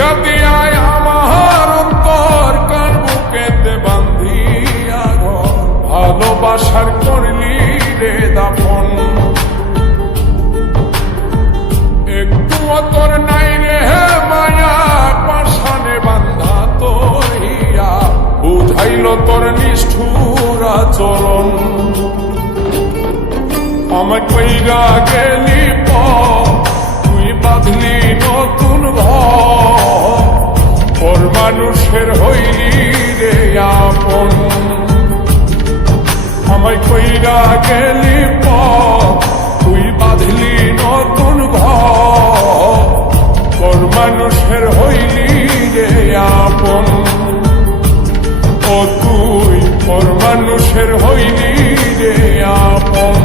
ভাইঙ্গা দিয়ায় আমার অন্তর কার বুকেতে বান্ধিয়া ঘর ভালোবাসার করলি রে দাফন একটু তোর নাই রে মায়া পাশানে বান্ধা তোর হিয়া বুঝাইল তোর নিষ্ঠুর আচরণ আমায় কইরা গেলি তুই বাঁধলি নতুন ঘর মানুষের হইলি রে আপন আমায় কইরা গেলি তুই বাঁধলি নতুন ঘর মানুষের হইলি রে আপন ও তুই পর মানুষের হইলি রে আপন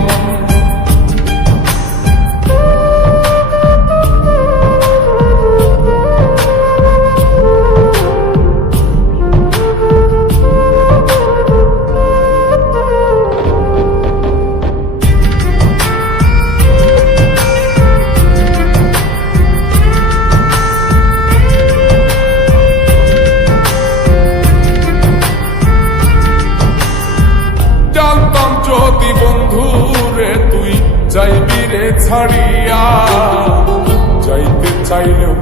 যদি বন্ধুরে তুই যাইবি রে ছাড়িয়া যাইতে চাইলেও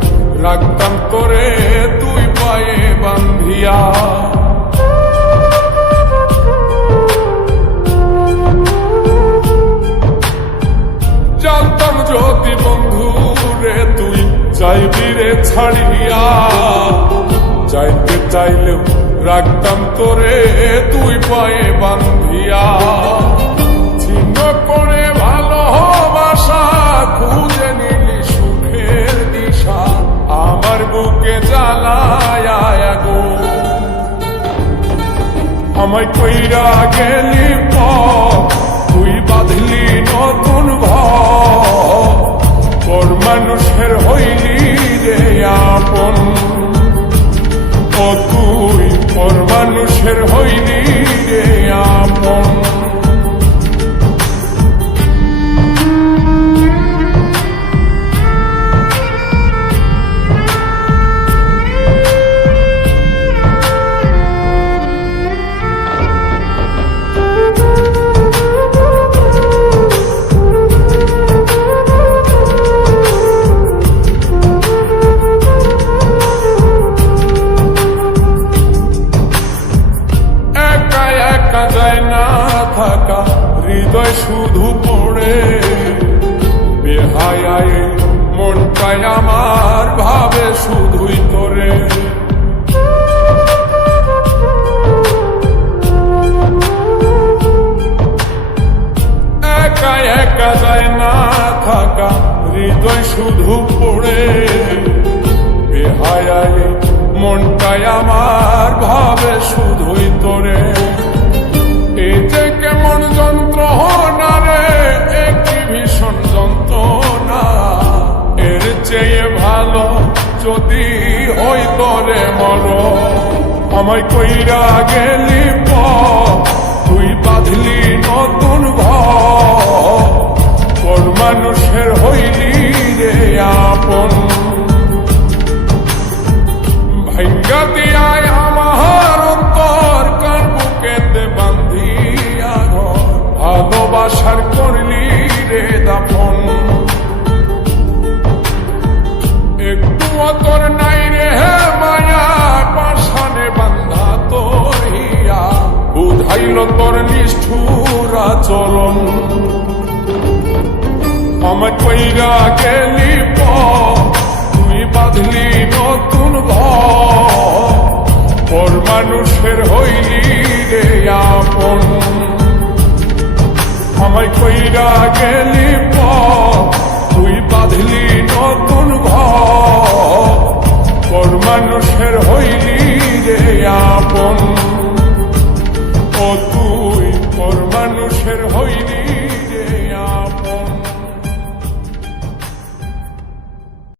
রাখতাম তোরে তুই পায়ে বান্ধিয়া জানতাম যদি বন্ধুরে তুই যাইবি রে ছাড়িয়া যাইতে চাইলেও রাখতাম তোরে তুই পায়ে বান্ধিয়া ছিন্ন করে ভালোবাসা খুঁজে নিলি সুখের দিশা আমার বুকে জ্বালায় গো আমায় কইরা গেলি তুই বাঁধলি নতুন ঘর মানুষের হইলি রে আপন ও তুই পর মানুষের হইলি রে আপন থাকা হৃদয় শুধু পড়ে বেহায় মনটাই আমার ভাবে শুধুই তোরে একা একা যায় না থাকা হৃদয় শুধু পড়ে বেহায় মনটাই আমার ভাবে শুধুই তোরে এই যে কেমন যন্ত্রণা রে একটি ভীষণ যন্ত্রণা এর চেয়ে ভালো যদি হইতো রে মর আমায় কইরা গেলি তুই বাঁধলি নতুন ঘর মানুষের হইলি রে আপন ভাইঙ্গা দিয়ায় আমার অন্তর কার বুকেতে বান্ধিয়া ঘর ভালোবাসার করলি রে দাফন একটু তোর নাই রে মায়া পাশানে বান্ধা তোর হিয়া বুঝাইল তোর নিষ্ঠুর আচরণ আমায় কইরা গেলি